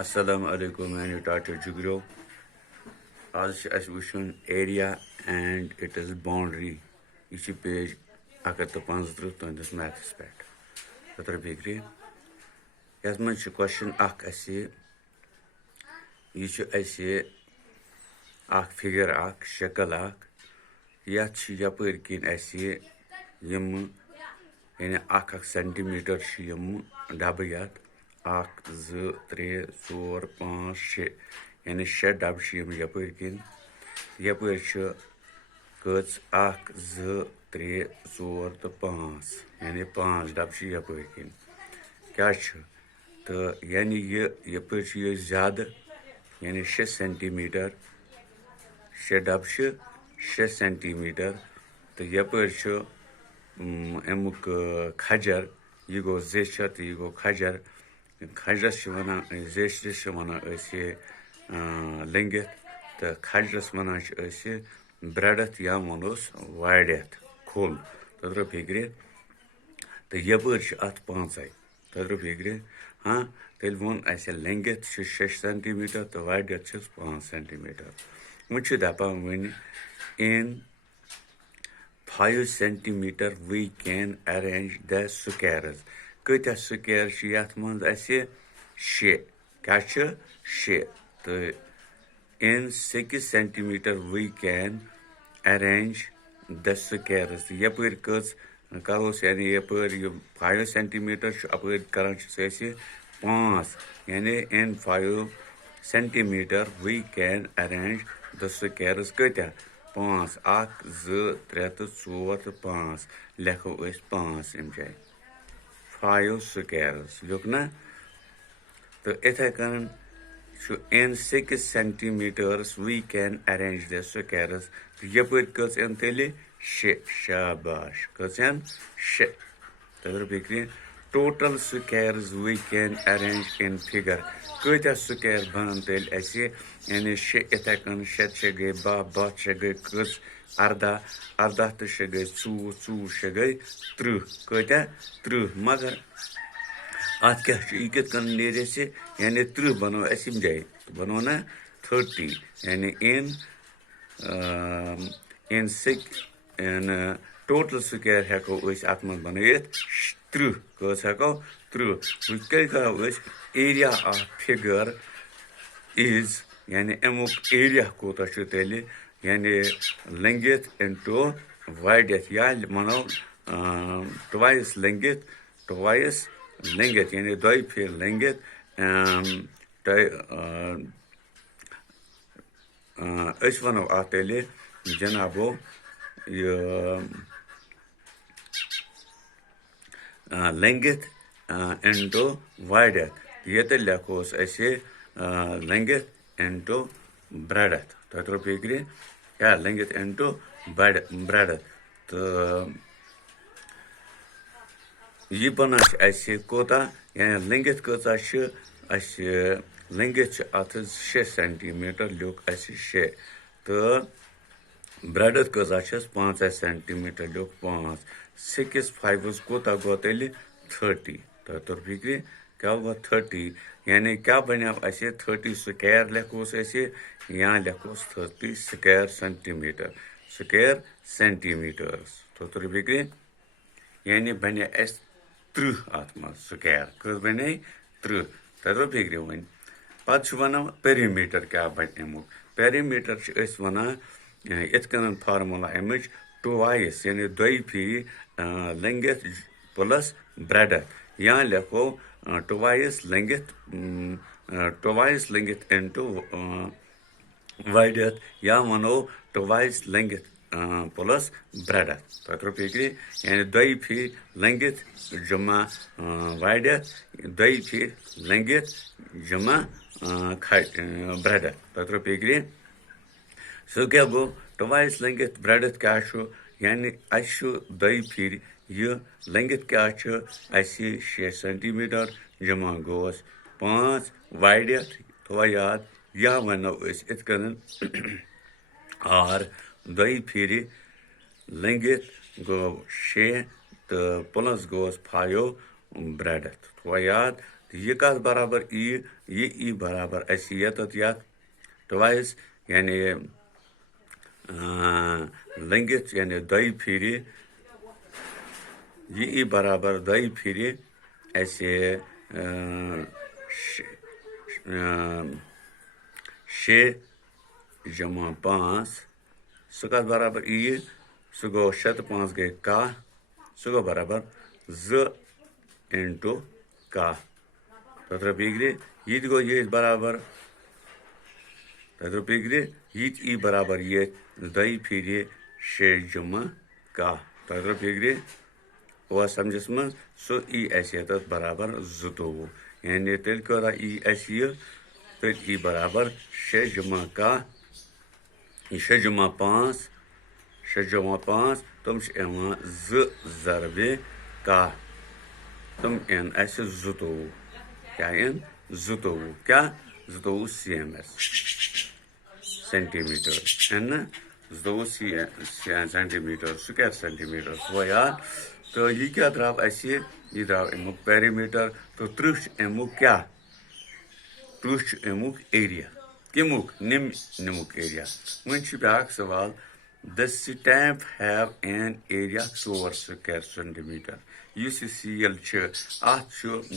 Assalamu alaikum and Dr. Jugro. As wishun area and it is boundary. This is page 115 on this math aspect. That's bigri. As much question this is figure shakal yat yapır kin yum yani centimeter yum dabayat 1, 2, 3, 4, 5, 6 yani 6 dab yapır kin yapır kız 1, 2, 3, 4, 5 yani 5 dab yapır kin क्या तो यानी ये यपर ज़्यादा यानी 6 centimetre 6 dub 6 centimetre तो यपर अमुक खजर यह गो जेशर तो यह गो खजर खजरस वन जेशरस वन लंगित तो खजरस वन ब्रेडथ या वनोस वाड़ियत खोल तो फिक्रे तो यपर अत 5 तद्र फिक्रे हाँ तेल वोन ऐसे लंगित 6 सेंटीमीटर तो वाड़ियत 5 सेंटीमीटर मुझे दपान one in 5 centimeter we can arrange the squares. Kıta square yatmaz ise kaçı in 6 centimeter we can arrange the squares. Yapır kız kalos yani yapır 5 centimeter şu apır karan ise 5 yani in 5 centimeter we can arrange the squares kıta 5 1 2 3 4 5 लेखो 5 अम जाए 5 squares लोग ना तो इथे कन in 6 centimeters we can arrange the squares यपर कस इन तेले 6 शाबाश कस इन 6 तदर बिक्री total squares we can arrange in figure कईता square बनन तेल ऐसे यानी 6 इथे कन 6 गए 12 गए कस अर्धा तो गए 4 गए 30 कईता 30 मगर आज क्या इकत कन नेरे से यानी 30 बनो ऐसे जाए बनो ना 30 यानी in 6 in total square heko is atman banayet 30 कस हको 30 which area of figure is यानी अमुक area कोता छ तेले यानी length into width या मानो twice length यानी दो फिर length इस वनो आतेले जनाबो ये length into width ये तो लेखोस ऐसे length into breadth तो फिक्रे क्या length into breadth तो ये बना ऐसे कोता यानी length कोता ऐसे length आते 6 सेंटीमीटर लोग ऐसे 6 तो breadth कोता 5 सेंटीमीटर लोग 5 6 5 कोता गोतेले 30 तो फिक्रे क्या हुआ 30 यानी क्या बना ऐसे 30 स्क्वायर लेखोस ऐसे यहाँ लेखोस 30 स्क्वायर सेंटीमीटर्स तो फिक्रे यानी बने ऐसे 30 आत्मा स्क्वायर कस बने 30 तो फिक्रे वन पद वना पेरीमीटर क्या बने पेरीमीटर वना इत कन फार्मूला अमिच twice यानी दो फिर length plus breadth यहाँ लिखो twice length into width या मनो twice length plus breadth तो फिक्री यानी दो फिर length जमा width दो फिर length जमा breadth तो फिक्री सो क्या गो twice length breadth क्या शो यानी अशु दो फिर ये length क्या शो ऐसे 6 सेंटीमीटर जमा गोस 5 width तो याद या वनो इस इतकन और दो फिर length गो 6 तो plus goes 5 breadth तो याद यह कत बराबर ई बराबर अस यत ट्वाइस यानी लंगित यानी दई फिर यह बराबर दई फिर अस 6 जमा 5 सह कत बराबर सह गो 6 तो 5 गई 10 सह गो बराबर 2 इंटू 10 तत्र बिग्रे यह गो ये बराबर तत्र बिग्रे यह बराबर ये दई फिर 6 जमा 10 तत्र बिग्रे वह समझस मज सो अस बराबर 22 यानी तेल कर अस तेल बराबर 6 जमा 10 6 जमा 5 6 जमा 5 तम 2 ज़रबे 10 तम इन अस 22 क्या इन 22 क्या 22 cms सेंटीमीटर है ना 22 सेंटीमीटर स्क्वायर सेंटीमीटर वो यार तो यह क्या द्राव अस यह द्राव अमुक पेरीमीटर तो 30 अमुक क्या 30 अमुक एरिया कमुक निमुक एरिया वन ब्या सवाल the stamp have an area 4 square centimeter इस सील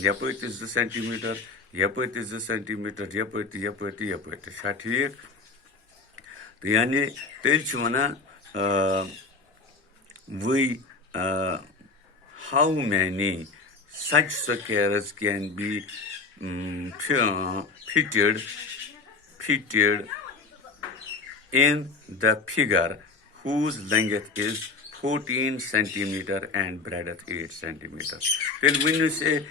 यप 2 सेंटीमीटर यप 2 सेंटीमीटर यप ठीक तो यानी तेल वना we how many such squares can be fitted in the figure whose length is 14 centimeter and breadth 8 centimeter. Then when you say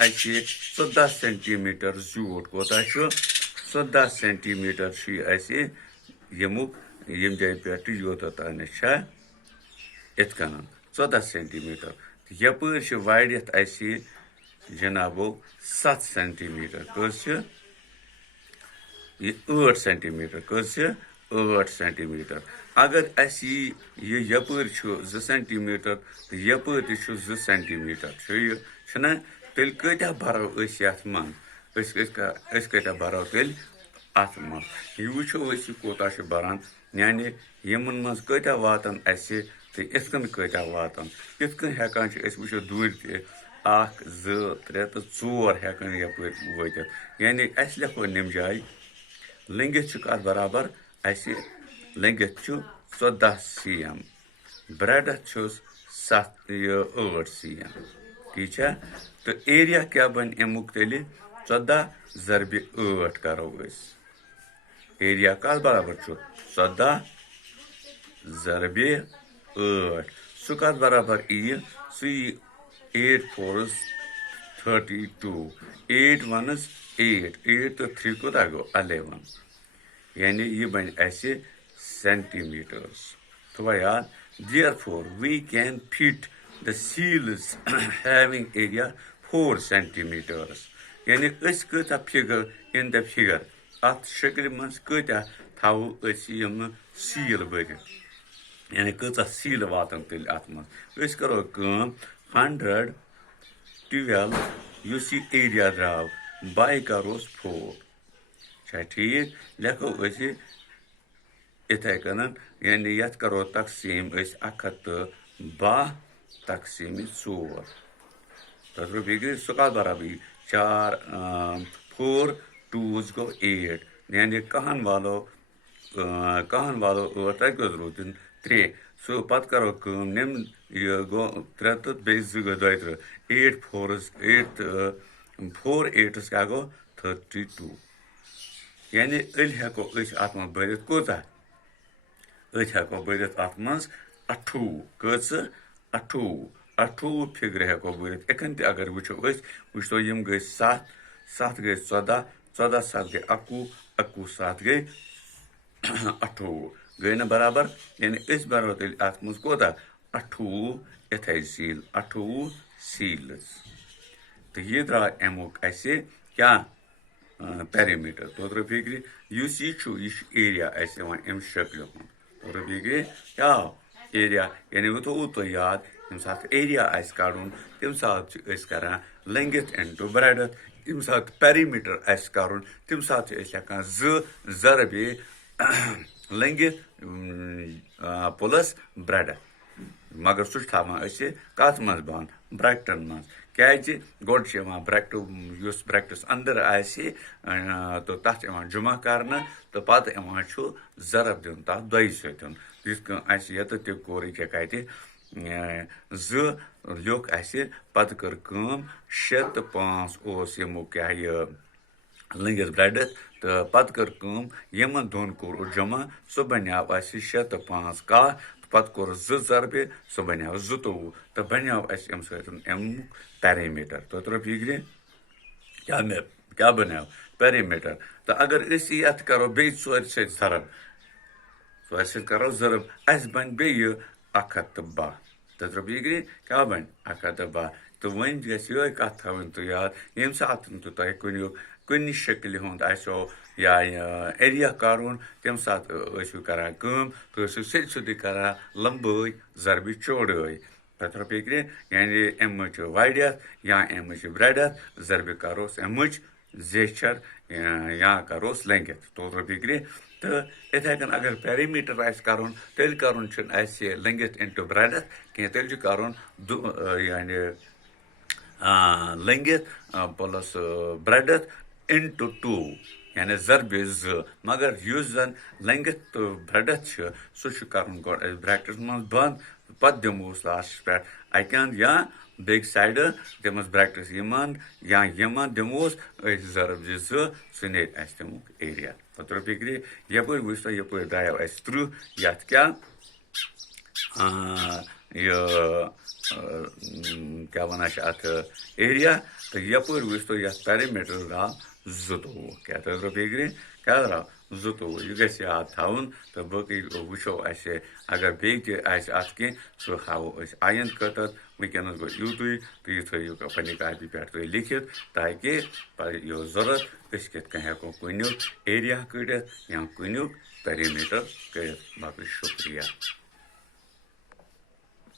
I say 14 centimeter zoot kota 14 centimeter she I say yamuk yim jay pe yotatan sha etkanan 14 centimeter. Yapır şu वायडियत ऐसी जनाबो 7 centimetre कस ये 8 centimetre कस 8 centimetre अगर असी ये यपर 2 centimetre तो यपर 2 centimetre छना तेल कत्या भरो यथ मन कत्या भरो तेल अत मन यह वो कोता बरान यानी यमन मज कत्या वातन असे तो इतकन कत्या वातन इतकन हेकान वो दूर ते 1 2 3 तो 4 हेकान यपर वतित यानी अस लिखो निम जाय लंगित कत बराबर अस लंगित 14 cm ब्रेडथ 8 cm ठीक है तो एरिया क्या बन अमुक तेल 14 ज़रबे 8 करो एरिया कत बराबर 14 ज़रबे 8 सह कत बराबर सह 8 4 32 8 1 8 तो 3 कोता गो 11 यानी यह बन अस centimeters तो यार therefore we can fit the seals having area 4 centimeters यानी अस कता फिगर in the figure अत शक्ल मज कत्या थाव यम सील भर यानी कचा सील वातन तेल अत मज करो 112 युस एरिया द्राव बाय करोस 4 ठीक लिखो इथे कन यानी यथ करो तकसीम 112 तकसीम 4 तथा बिग्रे सह बराबर 4 4 2 गो 8 यानी कहन वालो 8 तक रोदन 3 सो पत करो निम यह गो 3 तो 2 गो 2 8 4 8 क्या गो 32 यानी अल हेको अत मज भरित कोता हेको भरित अत मज 28 कच 28 फिगर हेको भरित एखन ते अगर वुचो यम गई 7 गई 14 14 7 गई 21 7 गई 28 गई ना बराबर यानी इस बराबर तेल अत मज कोता 28 इथे सील 28 सील्स तो ये द्रा अमुक असे क्या पेरीमीटर तो फिक्र युस यह एरिया अम शक्ल तो फिक्र क्या एरिया यानी वो तो याद यम सात एरिया कड़न तम सात कर लेंगिथ इंटू ब्रेडथ तम सात पेरीमीटर कर तम सात हेकान जरबे लंगित प्लस ब्रेड मगर सह कत मज बंद ब्रैकेटन मज क्या गोड ब्रैकेट ब्रैकेटस अंदर तो तथ जुमा कर तो पत जरब दिन तथ दो सत ये कोर कत लोक पत कर 6 तो 5 यमो क्या लंगित ब्रेड तो पत कर यमन दोन कोर जमा सह बनो 6 तो 5 कह पत कोर 2 जरबे सह बनो 22 तो बनो अमुक पेरीमीटर तो तरह फिक्रे क्या बनो पेरीमीटर तो अगर ये करो बे ोर जरब ोर करो जरब बन बे 110 तो तरह फिक्रे क्या बन 110 तो वन ये कत थवन तो याद ये सात तो तुम कुन शक्ल हूं या एरिया कर तम सात करान तो सीधे करान लंबाई जरबी चौड़ाई तो तरह फिक्रे यानी अमच वायत या अमच ब्रेडत जरबी करोस अमच जेचर या करोस लंगित तो तरह फिक्रे तो इथे कन अगर पेरीमीटर कर तेल कर लंगित इंटू ब्रेडत कह तेल कर यानी लंगित प्लस ब्रेडत इंटू 2 यानी जरबे 2 मगर जन लंगित तो ब्रेडत सह कर ब्रैकेटस मज बंद पत दिमोस लास्ट पे अकन या बेक साइड दिमस ब्रैकेटस यमन या यमन दिमोस जरब 2 सह ने तमुक एरिया तो फिक्रे यपर वो यपर द्राव 30 ये क्या क्या वन अत एरिया तो यपर वो ये पेरीमीटर द्राव 22 क्या तो फिक्रे क्या द्राव 22 यह गि याद थवन तो बी वो अगर बे अत कह सह हाव आयंद खतर वनकस गो यूत तो यह थो पे कापी पे लिखित ताकि यह जरूरत कत हेको कुन एरिया कड़ित या कुन पेरीमीटर कर बाकी शुक्रिया।